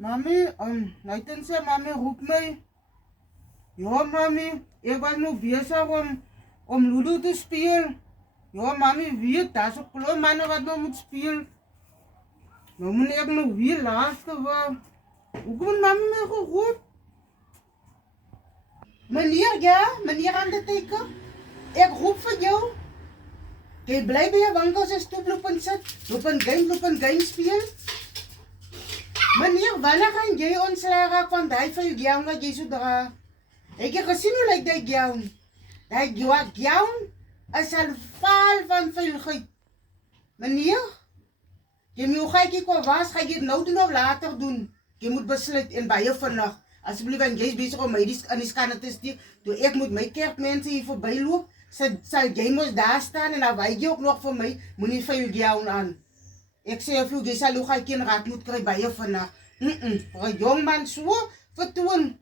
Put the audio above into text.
Mami, Nathan sê mami roep my. Ja mami, ek was nou besig om Ludo te speel. Ja mami, weet, daar is 'n klomp manne wat nou moet speel. Nou moet ek nou weer laaste wou. Hoekom het mami my geroep? Meneer, ja, meneer Undertaker, ek roep vir jou. Jy bly by jou winkel se stoep loop en sit, loop en game speel. Meneer, wanneer gaan jy ontslae raak van daai vir jou gown wat jy so dra? Ek het gesien hoe lyk die gown. Die gown is al val van vuiligheid. Meneer, jy moet jou gaatjie kwa was, ga jy dit nou doen of later doen? Jy moet besluit en baie vinnig. Asseblief, en jy is besig om my in die skanne te steek. Toe ek moet my kerkmense hier verbyloop, sal jy mos daar staan en dan wyk jy ook nog vir my, moenie vir jou gown aan. Ek sê of jy sal jou gaatjie in raad moet kry baie vinnig. Vir 'n jong man so vertoon.